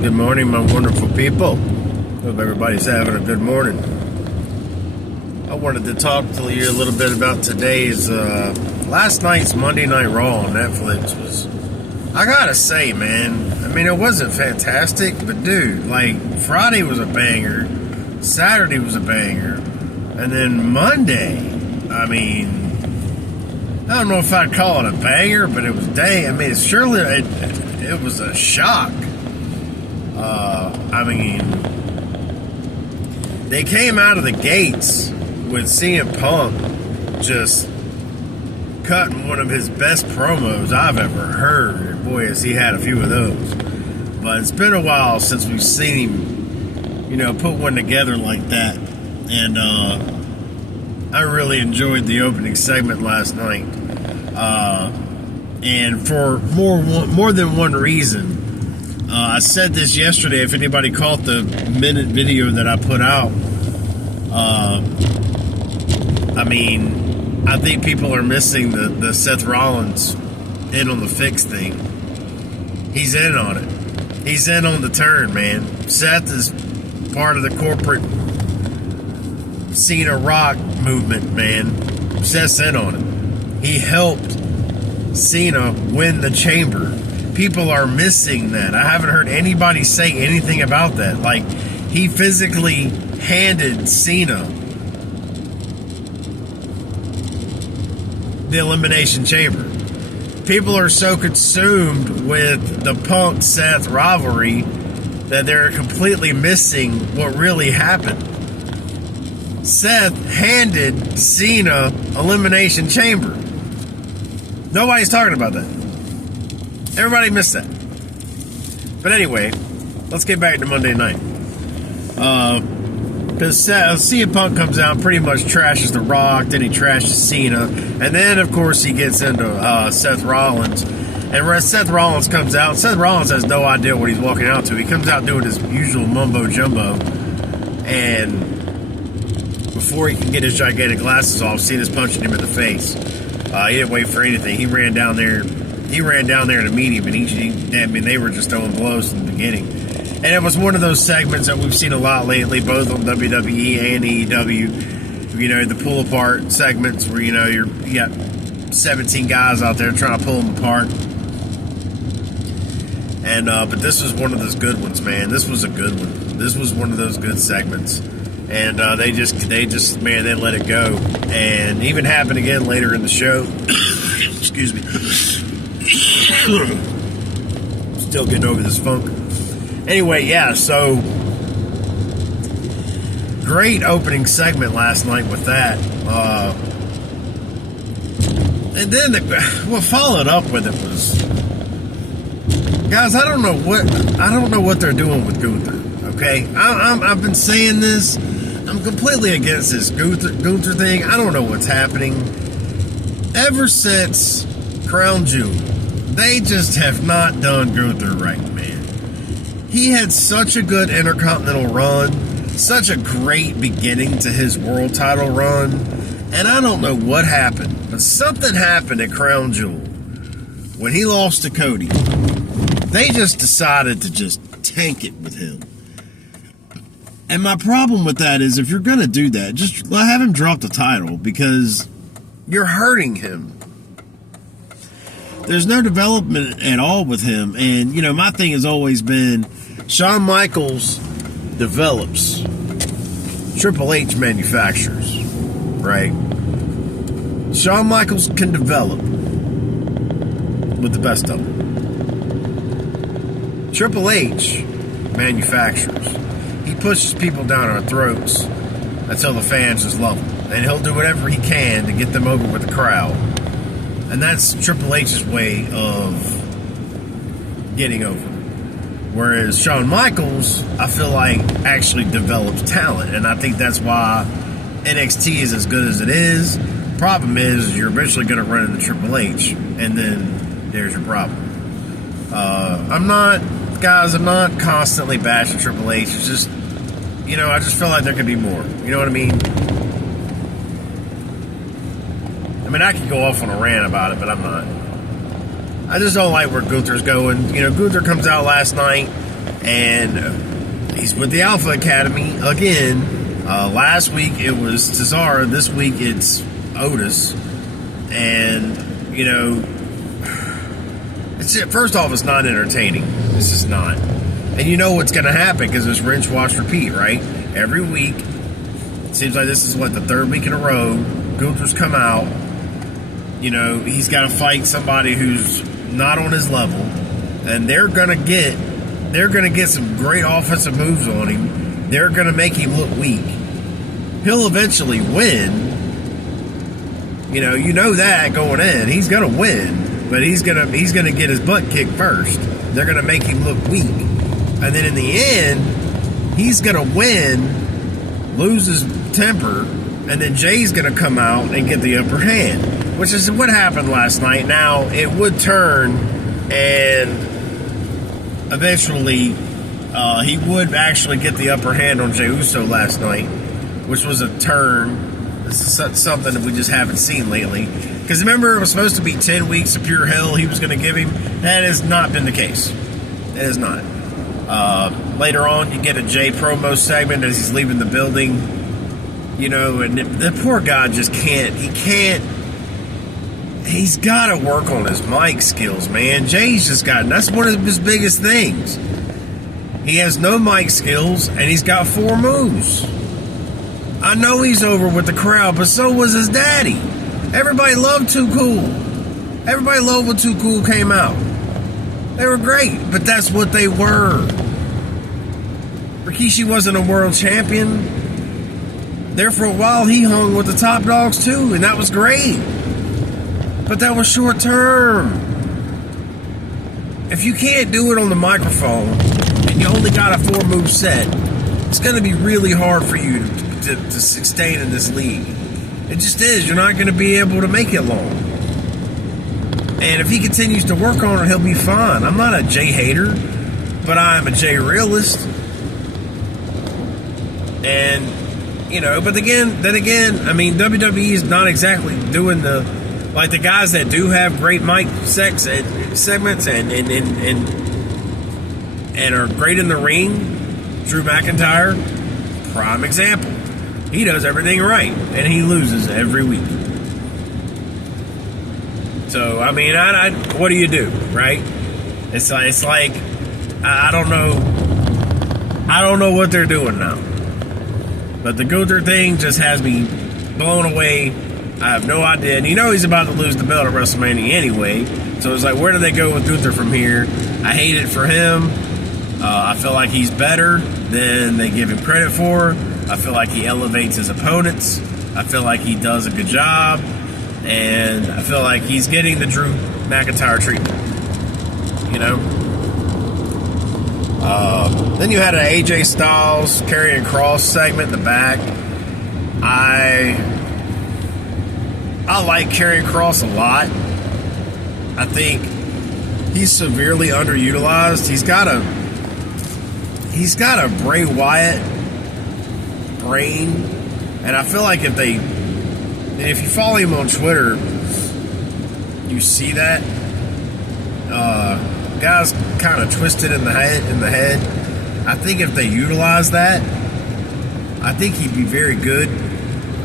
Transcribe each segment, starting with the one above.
Good morning, my wonderful people. Hope everybody's having a good morning. I wanted to talk to you a little bit about today's, last night's Monday Night Raw on Netflix was, I gotta say, man, I mean, it wasn't fantastic, but dude, like, Friday was a banger, Saturday was a banger, and then Monday, I mean, I don't know if I'd call it a banger, but it was it was a shock. I mean, they came out of the gates with CM Punk just cutting one of his best promos I've ever heard. Boy, has he had a few of those. But it's been a while since we've seen him, put one together like that. And I really enjoyed the opening segment last night. And for more than one reason. I said this yesterday, if anybody caught the minute video that I put out. I think people are missing the Seth Rollins in on the fix thing. He's in on it. He's in on the turn, man. Seth is part of the corporate Cena Rock movement, man. Seth's in on it. He helped Cena win the Chamber. People are missing that. I haven't heard anybody say anything about that. Like, he physically handed Cena the Elimination Chamber. People are so consumed with the Punk-Seth rivalry that they're completely missing what really happened. Seth handed Cena Elimination Chamber. Nobody's talking about that. Everybody missed that. But anyway, let's get back to Monday night. Because CM Punk comes out and pretty much trashes The Rock, then he trashes Cena, and then, of course, he gets into Seth Rollins. And when Seth Rollins comes out, Seth Rollins has no idea what he's walking out to. He comes out doing his usual mumbo-jumbo, and before he can get his gigantic glasses off, Cena's punching him in the face. He didn't wait for anything. He ran down there to meet him, and they were just throwing blows from the beginning. And it was one of those segments that we've seen a lot lately, both on WWE and AEW. The pull apart segments where you got 17 guys out there trying to pull them apart. And but this was one of those good ones, man. This was a good one. This was one of those good segments. And they just let it go. And even happened again later in the show. Excuse me. Still getting over this funk. Anyway, yeah, so great opening segment last night with that. And then what followed up with it was, guys, I don't know what they're doing with Gunther. Okay, I've been saying this. I'm completely against this Gunther thing. I don't know what's happening. Ever since Crown Jewel, they just have not done Gunther right, man. He had such a good Intercontinental run, such a great beginning to his world title run, and I don't know what happened, but something happened at Crown Jewel when he lost to Cody. They just decided to just tank it with him. And my problem with that is, if you're going to do that, just have him drop the title, because you're hurting him. There's no development at all with him. And, my thing has always been, Shawn Michaels develops. Triple H manufactures. Right? Shawn Michaels can develop with the best of them. Triple H manufactures. He pushes people down our throats until the fans just love him. And he'll do whatever he can to get them over with the crowd. And that's Triple H's way of getting over. Whereas Shawn Michaels, I feel like, actually develops talent. And I think that's why NXT is as good as it is. Problem is, you're eventually going to run into Triple H. And then there's your problem. I'm not constantly bashing Triple H. It's just, I just feel like there could be more. You know what I mean? I could go off on a rant about it, but I'm not. I just don't like where Gunther's going. Gunther comes out last night And he's with the Alpha Academy again. Last week it was Cesaro. This week it's Otis. And, you know, first off, it's not entertaining. This is not. And you know what's going to happen because it's rinse, wash, repeat, right? Every week. It seems like this is, the third week in a row. Gunther's come out. You know, he's got to fight somebody who's not on his level. And they're going to get some great offensive moves on him. They're going to make him look weak. He'll eventually win. You know that going in. He's going to win. But he's gonna get his butt kicked first. They're going to make him look weak. And then in the end, he's going to win, lose his temper, and then Jay's going to come out and get the upper hand, which is what happened last night. Now, it would turn, and eventually he would actually get the upper hand on Jey Uso last night, which was a turn. This is something that we just haven't seen lately. Because remember, it was supposed to be 10 weeks of pure hell he was going to give him. That has not been the case. It has not. Later on, you get a Jay promo segment as he's leaving the building. You know, and the poor guy just can't. He's got to work on his mic skills, man. Jay's just that's one of his biggest things. He has no mic skills, and he's got 4 moves. I know he's over with the crowd, but so was his daddy. Everybody loved Too Cool. Everybody loved when Too Cool came out. They were great, but that's what they were. Rikishi wasn't a world champion. There for a while, he hung with the top dogs too, and that was great. But that was short term. If you can't do it on the microphone, and you only got a 4-move set, it's going to be really hard for you to sustain in this league. It just is. You're not going to be able to make it long. And if he continues to work on it, he'll be fine. I'm not a Jay hater, but I am a Jay realist. And, you know, but then again, I mean, WWE is not exactly doing the guys that do have great mic segments and are great in the ring. Drew McIntyre, prime example. He does everything right, and he loses every week. So, I mean, what do you do, right? It's like I don't know what they're doing now. But the Gunther thing just has me blown away. I have no idea. And you know he's about to lose the belt at WrestleMania anyway. So it's like, where do they go with Gunther from here? I hate it for him. I feel like he's better than they give him credit for. I feel like he elevates his opponents. I feel like he does a good job. And I feel like he's getting the Drew McIntyre treatment. You know? Then you had an AJ Styles Karrion Kross segment in the back. I like Karrion Kross a lot. I think he's severely underutilized. He's got a Bray Wyatt brain, and I feel like if you follow him on Twitter, you see that guy's kind of twisted in the head. I think if they utilize that, I think he'd be very good.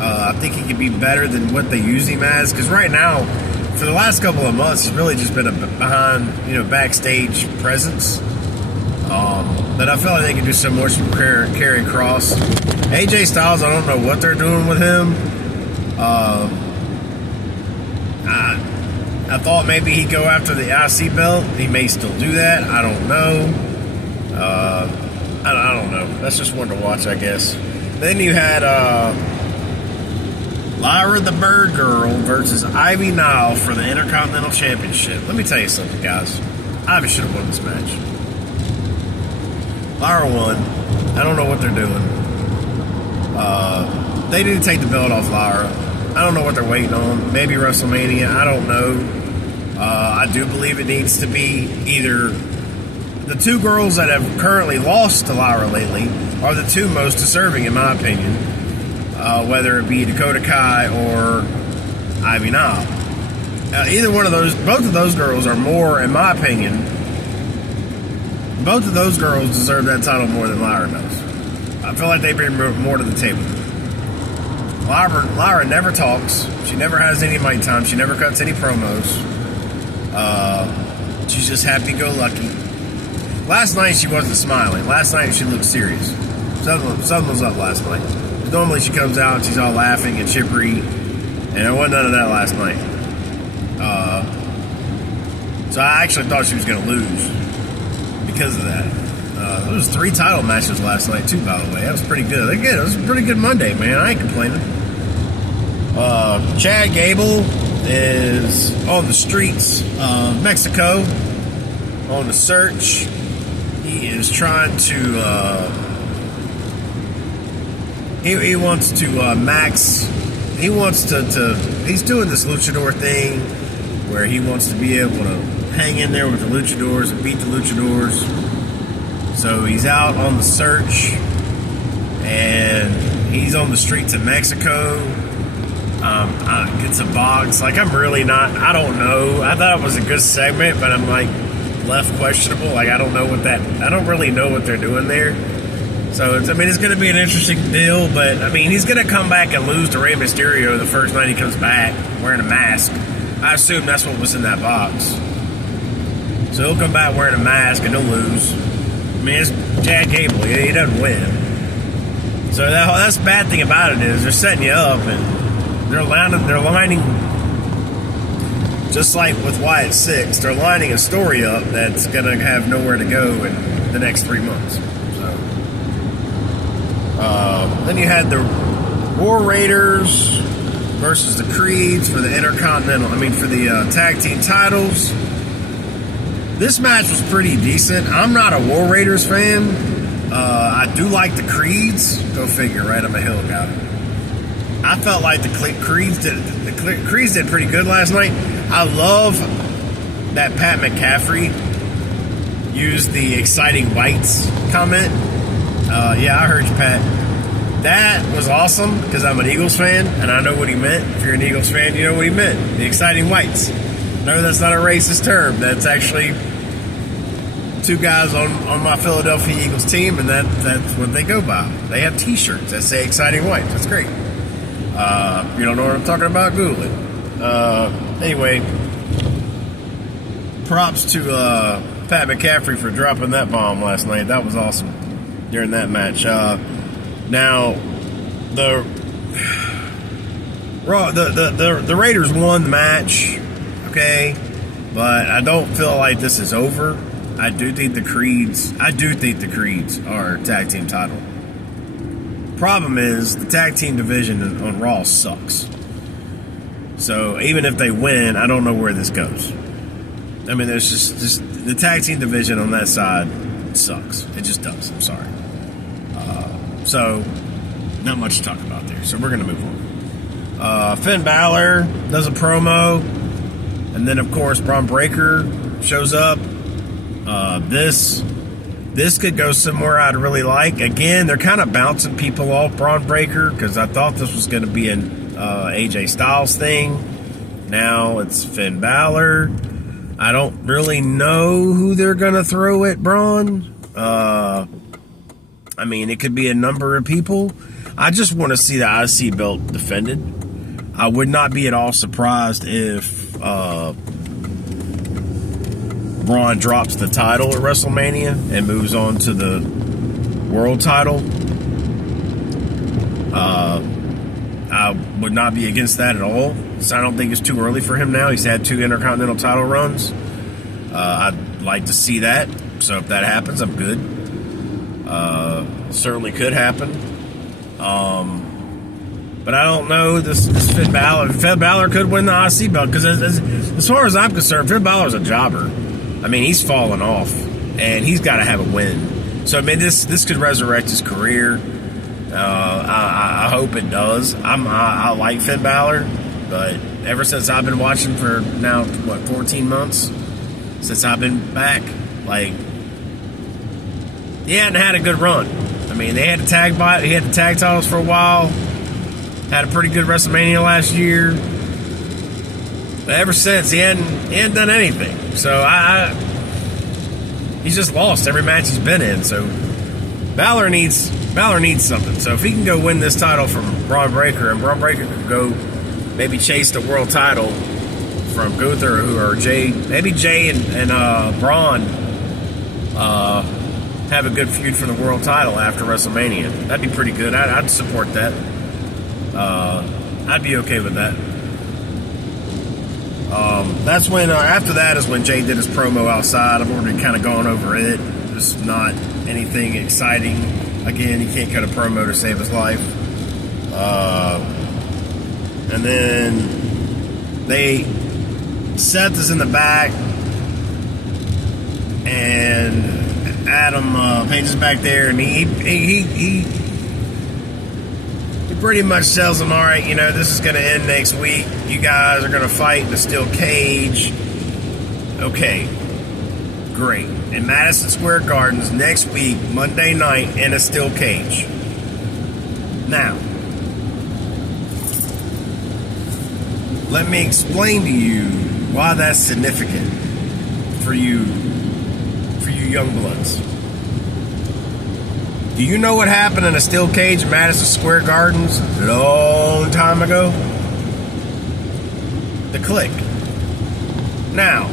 I think he could be better than what they use him as, because right now, for the last couple of months, he's really just been a behind, backstage presence. But I feel like they can do so much from Karrion Kross. AJ Styles, I don't know what they're doing with him. I thought maybe he'd go after the IC belt. He may still do that. I don't know. I don't know. That's just one to watch, I guess. Then you had Lyra the Bird Girl versus Ivy Nile for the Intercontinental Championship. Let me tell you something, guys. Ivy should have won this match. Lyra won. I don't know what they're doing. They didn't take the belt off Lyra. I don't know what they're waiting on. Maybe WrestleMania. I don't know. I do believe it needs to be either the 2 girls that have currently lost to Lyra lately are the 2 most deserving, in my opinion. Whether it be Dakota Kai or Ivy Nile. Either one of those, both of those girls are more, in my opinion, Both of those girls deserve that title more than Lyra does. I feel like they bring more to the table. Lyra never talks. She never has any mic time. She never cuts any promos. She's just happy-go-lucky. Last night she wasn't smiling. Last night she looked serious. Something was up last night. Normally she comes out and she's all laughing and chippery, and there wasn't none of that last night. So I actually thought she was going to lose because of that. There was 3 title matches last night too, by the way. That was pretty good. Again, it was a pretty good Monday, man. I ain't complaining. Chad Gable is on the streets of Mexico on the search. He is trying to he wants to he's doing this luchador thing where he wants to be able to hang in there with the luchadors and beat the luchadors. So he's out on the search, and he's on the streets of Mexico. Gets a box. Like, I'm really not, I don't know. I thought it was a good segment, but I'm like left questionable. Like, I don't really know what they're doing there. So it's going to be an interesting deal, but I mean, he's going to come back and lose to Rey Mysterio the first night he comes back wearing a mask. I assume that's what was in that box. So he'll come back wearing a mask and he'll lose. I mean, it's Chad Gable. He doesn't win. So that's the bad thing about it is they're setting you up and they're lining, just like with Wyatt Six, they're lining a story up that's going to have nowhere to go in the next 3 months. Then you had the War Raiders versus the Creeds for the for the tag team titles. This match was pretty decent. I'm not a War Raiders fan. I do like the Creeds. Go figure, right? I'm a Hill guy. I felt like the Creeds did pretty good last night. I love that Pat McCaffrey used the exciting whites comment. Yeah, I heard you, Pat. That was awesome because I'm an Eagles fan and I know what he meant. If you're an Eagles fan, you know what he meant. The exciting whites. No, that's not a racist term. That's actually 2 guys on my Philadelphia Eagles team, and that's what they go by. They have T-shirts that say exciting whites. That's great. You don't know what I'm talking about? Google it. Anyway, props to Pat McCaffrey for dropping that bomb last night. That was awesome during that match. Now, the Raiders won the match, okay, but I don't feel like this is over. I do think the Creeds are tag team title. Problem is the tag team division on Raw sucks. So even if they win, I don't know where this goes. I mean, there's just the tag team division on that side sucks. It just does. I'm sorry. So, not much to talk about there. So, we're going to move on. Finn Balor does a promo. And then, of course, Braun Breaker shows up. This could go somewhere I'd really like. Again, they're kind of bouncing people off Braun Breaker because I thought this was going to be an AJ Styles thing. Now it's Finn Balor. I don't really know who they're going to throw at Braun. I mean, it could be a number of people. I just want to see the IC belt defended. I would not be at all surprised if Braun drops the title at WrestleMania and moves on to the world title. I would not be against that at all. So I don't think it's too early for him now. He's had 2 Intercontinental title runs. I'd like to see that. So if that happens, I'm good. Certainly could happen. But I don't know this Finn Balor. Finn Balor could win the IC belt because as far as I'm concerned, Finn Balor's a jobber. I mean, he's fallen off, and he's got to have a win. So I mean, this could resurrect his career. I hope it does. I like Finn Balor, but ever since I've been watching for now 14 months since I've been back, like, he hadn't had a good run. I mean, he had the tag titles for a while. Had a pretty good WrestleMania last year. But ever since, he hadn't done anything. So He's just lost every match he's been in. So Balor needs something. So if he can go win this title from Braun Breaker, and Braun Breaker can go maybe chase the world title from Gunther or Jay, maybe Jay and Braun have a good feud for the world title after WrestleMania. That'd be pretty good. I'd support that. I'd be okay with that. That's when, after that is when Jay did his promo outside. I've already kind of gone over it. It's not anything exciting. Again, he can't cut a promo to save his life. And then Seth is in the back, and Adam Page is back there, and he pretty much tells them, all right, this is going to end next week. You guys are going to fight in the steel cage. Okay, great. In Madison Square Gardens next week, Monday night, in a steel cage. Now, let me explain to you why that's significant for you young bloods. Do you know what happened in a steel cage in Madison Square Gardens a long time ago? The Click. Now,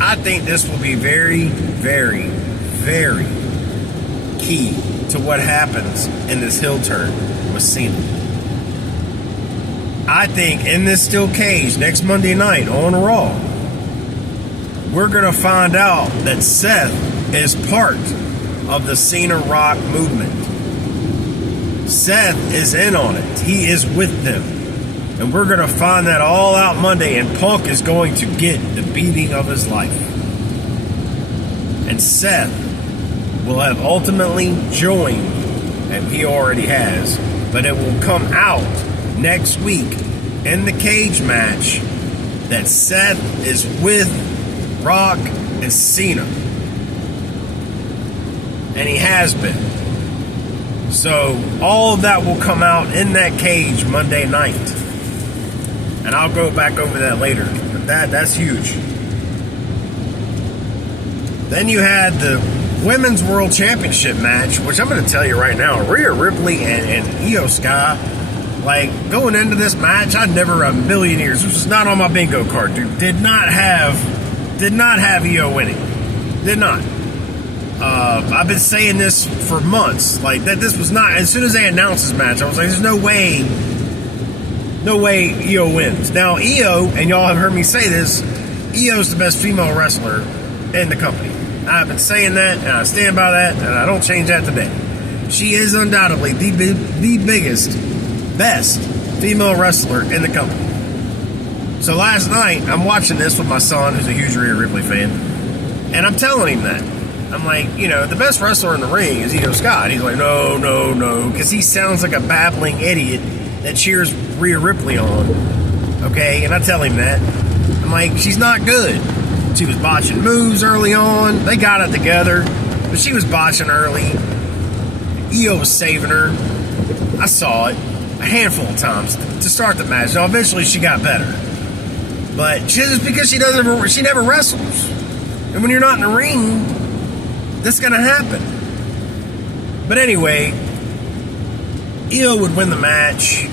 I think this will be very, very, very key to what happens in this heel turn with Cena. I think in this steel cage next Monday night on Raw, we're going to find out that Seth is part of the Cena Rock movement. Seth is in on it. He is with them. And we're going to find that all out Monday, and Punk is going to get the beating of his life. And Seth will have ultimately joined, and he already has, but it will come out next week in the cage match that Seth is with Rock and Cena. And he has been. So all of that will come out in that cage Monday night. And I'll go back over that later. But that's huge. Then you had the Women's World Championship match, which I'm going to tell you right now, Rhea Ripley and Io Sky. Like, going into this match, I never a million years, this was not on my bingo card, dude. Did not have Io winning. Did not. I've been saying this for months. Like, that this was not, as soon as they announced this match, I was like, there's no way Io wins. Now, Io, and y'all have heard me say this, Io's the best female wrestler in the company. I've been saying that, and I stand by that, and I don't change that today. She is undoubtedly the biggest, best female wrestler in the company. So last night, I'm watching this with my son, who's a huge Rhea Ripley fan, and I'm telling him that. I'm like, the best wrestler in the ring is Io Sky. And he's like, no, because he sounds like a babbling idiot that cheers Rhea Ripley on. Okay, and I tell him that. I'm like, she's not good. She was botching moves early on. They got it together, but she was botching early. Io was saving her. I saw it a handful of times to start the match. Now, eventually she got better. But just because she never wrestles. And when you're not in the ring, that's going to happen. But anyway, Io would win the match.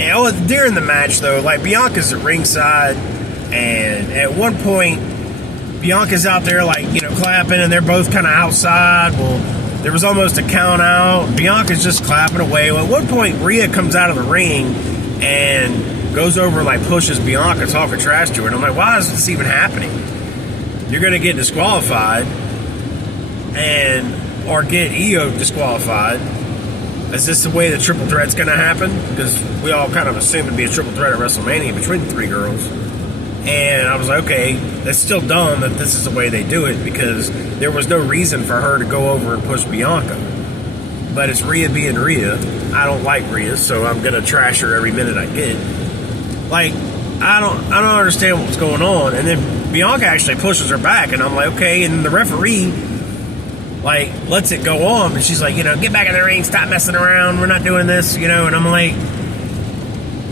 And during the match, though, like, Bianca's at ringside, and at one point, Bianca's out there, like, clapping, and they're both kind of outside. Well, there was almost a count out. Bianca's just clapping away. Well, at one point, Rhea comes out of the ring and goes over and, like, pushes Bianca, talking trash to her. And I'm like, why is this even happening? You're going to get disqualified or get Io disqualified. Is this the way the triple threat's going to happen? Because we all kind of assumed it'd be a triple threat at WrestleMania between the three girls. And I was like, okay, that's still dumb that this is the way they do it, because there was no reason for her to go over and push Bianca. But it's Rhea being Rhea. I don't like Rhea, so I'm going to trash her every minute I get. Like, I don't understand what's going on. And then Bianca actually pushes her back, and I'm like, okay. And the referee, like, lets it go on, but she's like, get back in the ring, stop messing around, we're not doing this, and I'm like,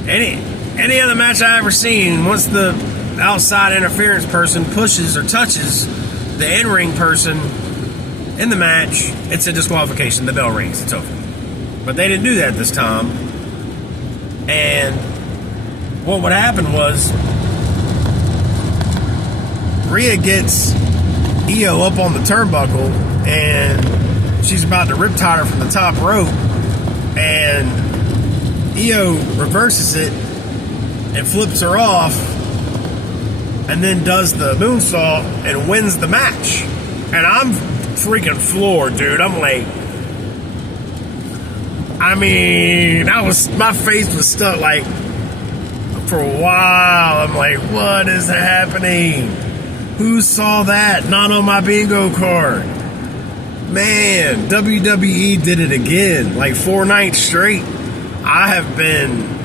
any other match I ever seen, once the outside interference person pushes or touches the in-ring person in the match, it's a disqualification. The bell rings. It's over. But they didn't do that this time. And what would happen was Rhea gets Io up on the turnbuckle, and she's about to riptide her from the top rope, and Io reverses it and flips her off, and then does the moonsault and wins the match. And I'm freaking floored, dude. I'm like, I mean, my face was stuck like for a while. I'm like, what is happening? Who saw that? Not on my bingo card. Man, WWE did it again. Like 4 nights straight. I have been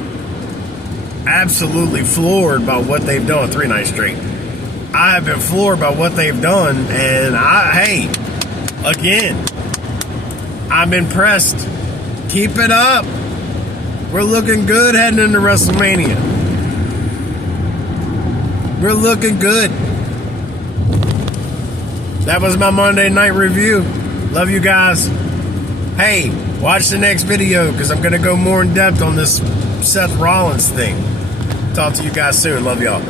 absolutely floored by what they've done. 3 nights straight. I have been floored by what they've done. And hey, again, I'm impressed. Keep it up. We're looking good heading into WrestleMania. We're looking good. That was my Monday night review. Love you guys. Hey, watch the next video because I'm going to go more in depth on this Seth Rollins thing. Talk to you guys soon. Love y'all.